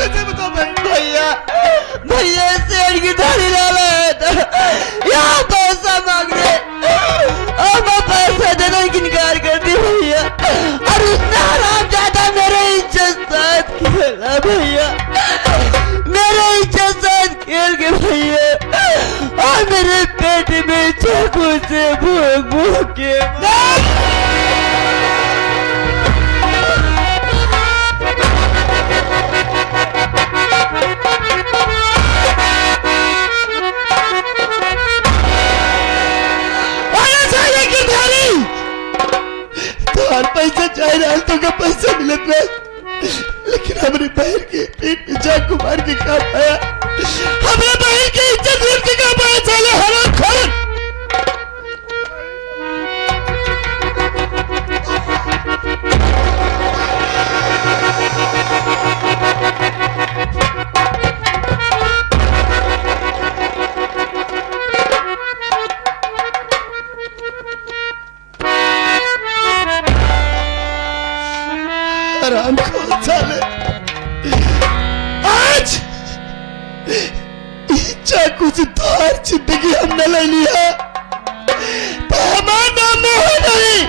सच्चे बताओ भाई। भैया भैया शेर की थाली डाला यहाँ पैसा मांगने और मैं पैसा देने की इनकार कर दी भैया, और उसने हराम ज्यादा मेरे इज्जत साथ खेला भैया, मेरे इज्जत साथ खेल के भैया, और मेरे पेट में चाकू से भूख भूख के पैसा चाहे रास्तों का पैसा मिलत रहा, लेकिन हमारे बहन के पेट में चाकू मार के खा पाया, हमारे बहन की इज्जत लूट के खा पाया साले हरामखोर। हरामखोर साले, आज चाकू से तार जिंदगी हमने ले लिया तो हमारा नाम है नहीं,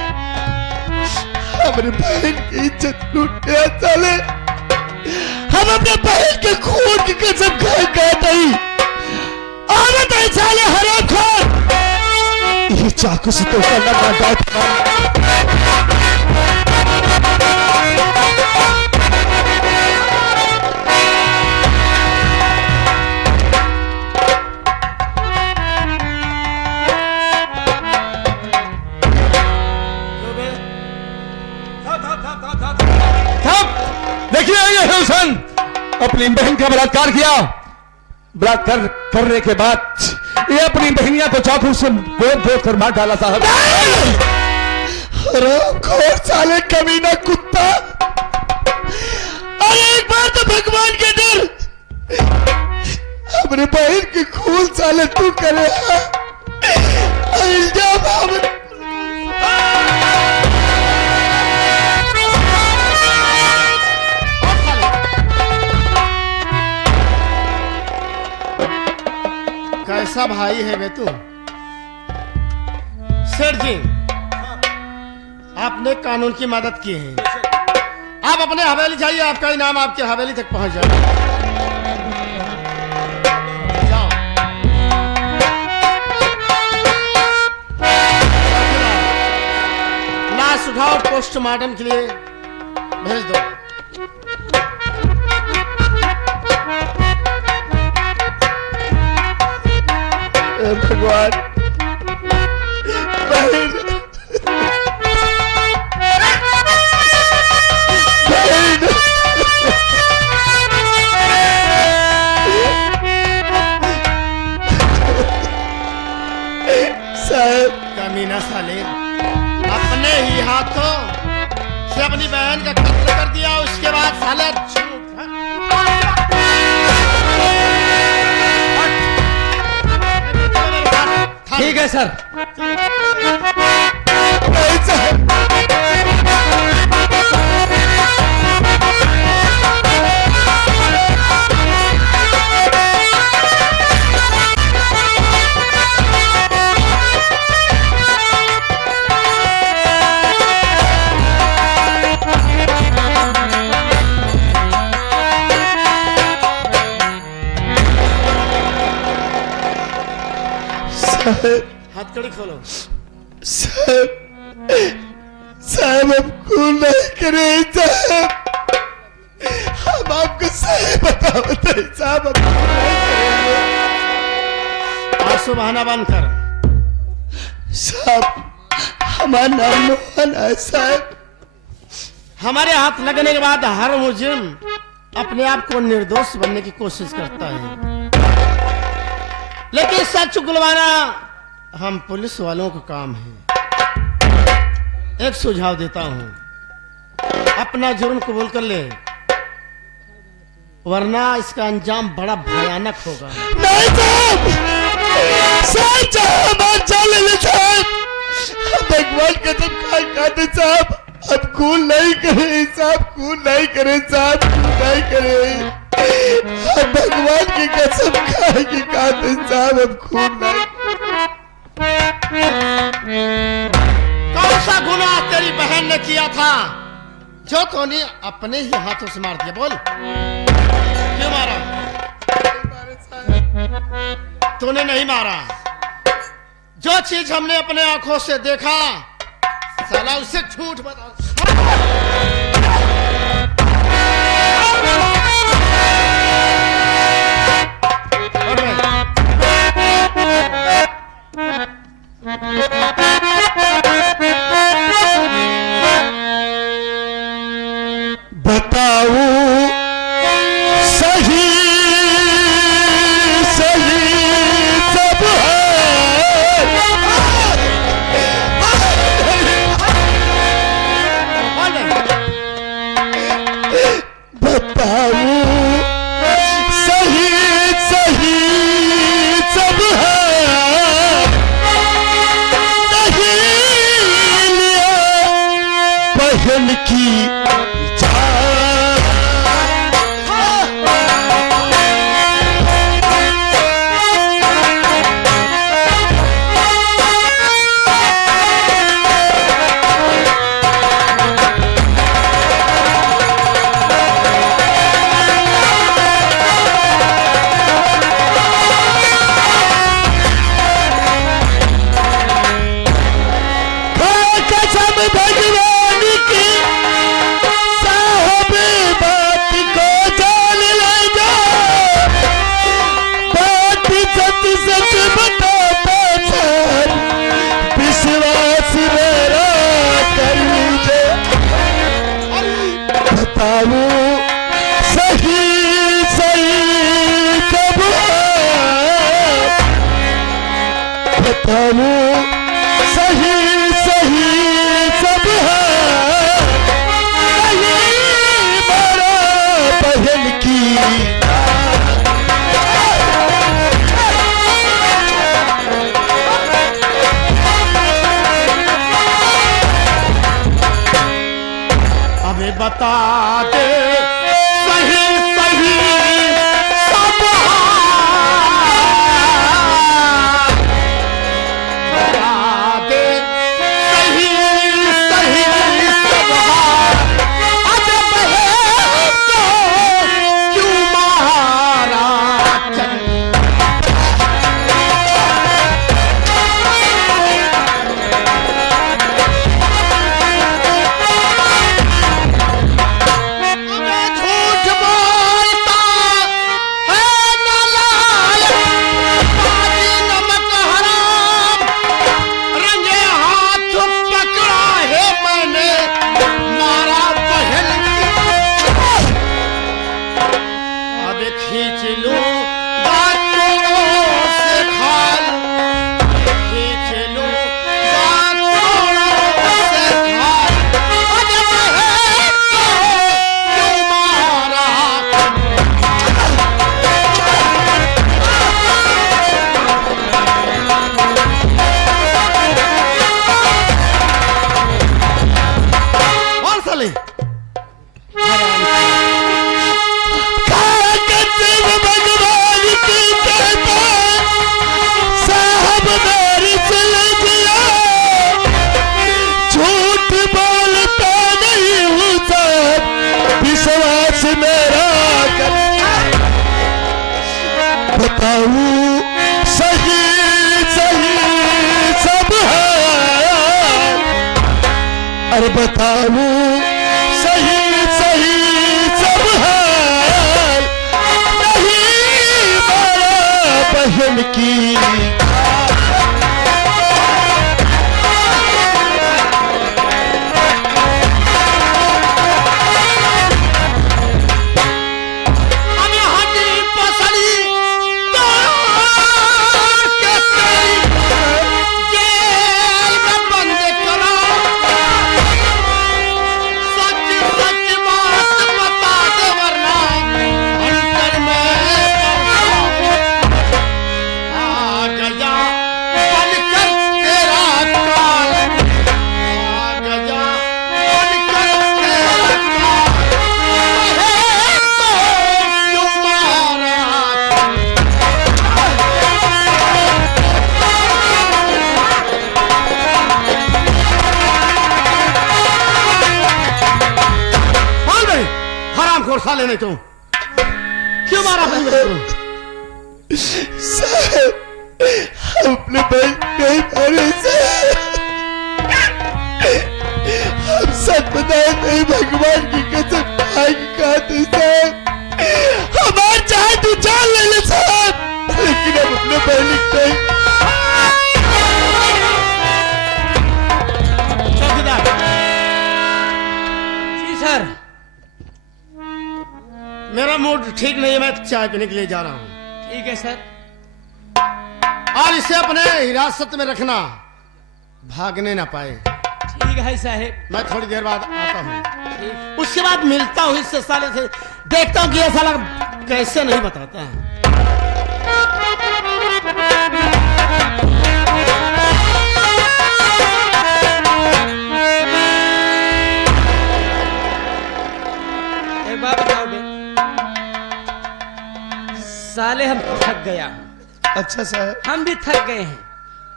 हमारे बहन की इज्जत लूट गया साले, हम अपने बहन के खून की कसम खाए नहीं, औरत है साले हरामखोर। ये चाकू से तो करना पड़ता है। देखिए ये हुसैन अपनी बहन का बलात्कार किया, बलात्कार करने के बाद ये अपनी बहनिया को चाकू से गोद कर मार डाला साहब। हरामखोर साले कमीना कुत्ता, और एक बार तो भगवान के डर अपने बहन के खून साले तू करे इल्जाम कैसा भाई है बे तू? सेठ जी आपने कानून की मदद की है, आप अपने हवेली जाइए, आपका इनाम आपके हवेली तक पहुंच जाएगा। जाओ। लाश उठाओ, पोस्टमार्टम के लिए भेज दो। भगवान बहन साहब, कमीना साले अपने ही हाथों से अपनी बहन का कत्ल कर दिया, उसके बाद साले ठीक है सर। हथकड़ी खोलो। साहब हमको नहीं करे साहब, हम आपको सही बताते हैं साहब, आंसू बहाना बंद कर। साहब हमारा नाम मोहन है साहब। हमारे हाथ लगने के बाद हर मुजरिम अपने आप को निर्दोष बनने की कोशिश करता है, लेकिन सच उगलवाना हम पुलिस वालों का काम है। एक सुझाव देता हूं, अपना जुर्म कबूल कर ले, वरना इसका अंजाम बड़ा भयानक होगा। नहीं साहब, भगवान कसम खाते साहब, अब खून नहीं करे साहब, खून नहीं करे साहब, खून नहीं करे। अब भगवान की कसम खाएगी कातिल साहब, अब खून नहीं। कौन सा गुनाह तेरी बहन ने किया था जो तूने अपने ही हाथों से मार दिया? बोल, क्यों मारा? तूने नहीं मारा। जो चीज हमने अपने आंखों से देखा, साला उसे झूठ बता। बताओ सही सही सब बताओ सही सही सब नहीं लिया बहन की भगवान की साहब बात को जान ले जा, बात सच सच बताता सर, विश्वास मेरा कर लीजिए। बताओ सही सही कब बताओ सही सही सब बड़ा बहन की अबे बता दे सही सही सब बता दे सही सही सब अजब है तो क्यों मारा चल। झूठ बोलता है नालायक, बाजी नमक हराम, रंगे हाथ पकड़ा है मैंने, मारा बहन की। अब खींच लूं बातों से खाल, खींच लूं बातों से खाल, अजब है तो क्यों मारा। और साले भगवान की कहता साहब मेरी सुन दिया, झूठ बोलता नहीं हूँ साहब, विश्वास मेरा कर। बताऊं सही सही सब अरे बताऊं सही सही सब नहीं बड़ा बहन की गया उठा लेने तुम क्यों मारा अपनी बहन को? साहब हम अपने बहन नहीं मारे साहब, हम सच बताए नहीं, भगवान की कसम भाई की खाते साहब, हमारे चाहे तू जान ले ले साहब, लेकिन हम अपने बहन नहीं। चौकीदार जी सर। मेरा मूड ठीक नहीं है, मैं चाय पीने के लिए जा रहा हूँ। ठीक है सर। और इसे अपने हिरासत में रखना, भागने ना पाए। ठीक है साहब। मैं थोड़ी देर बाद आता हूँ, उसके बाद मिलता हूँ इससे, साले से देखता हूँ कि ये साला कैसे नहीं बताता है। एक बात बताओगे? साले हम थक गया हूँ। अच्छा साहब। हम भी थक गए हैं।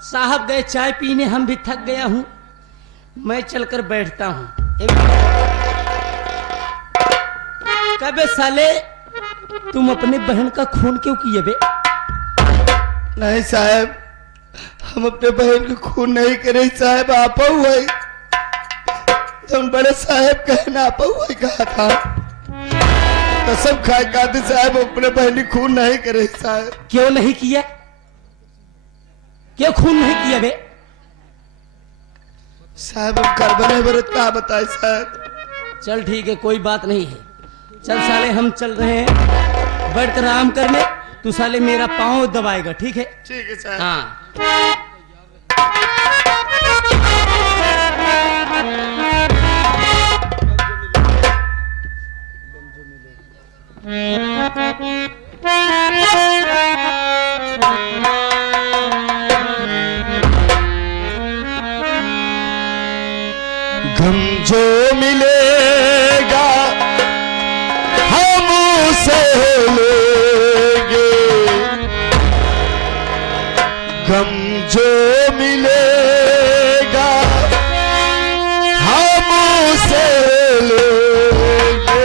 साहब गए चाय पीने, हम भी थक गया हूँ। मैं चलकर बैठता हूँ। कबे साले तुम अपने बहन का खून क्यों किए बे? नहीं साहब, हम अपने बहन को खून नहीं करे साहब, आपा हुआ है। जब बड़े साहब कहना आपा हुआ है कहा था, तो सब खाए खाते साहब अपने बहन को खून नहीं करे साहब। क्यों नहीं किया? क्यों खून नहीं किया बे? साहब हम करबने व्रत का बताए साहब। चल ठीक है, कोई बात नहीं है। चल साले हम चल रहे हैं बैठकर आराम करने। तू साले मेरा पाँव दबाएगा, ठीक है? ठीक है साहब। हाँ। गम जो मिलेगा हम उसे लेंगे, गम जो मिलेगा हम उसे लेंगे।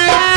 सारे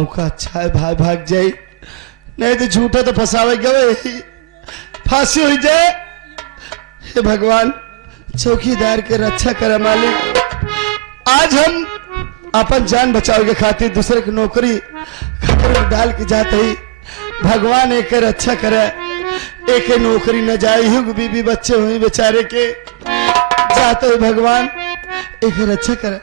मौका अच्छा है भाई भाग जाई, नहीं तो झूठा तो फंसावे गए फांसी हो जाए। हे भगवान चौकीदार के रक्षा करे मालिक। आज हम अपन जान बचाव के खातिर दूसरे की नौकरी खतरे में डाल के जाते ही भगवान एक रक्षा करे, एक नौकरी न जाए, युग बीबी बच्चे हुई बेचारे के, जाते ही भगवान एक रक्षा करे।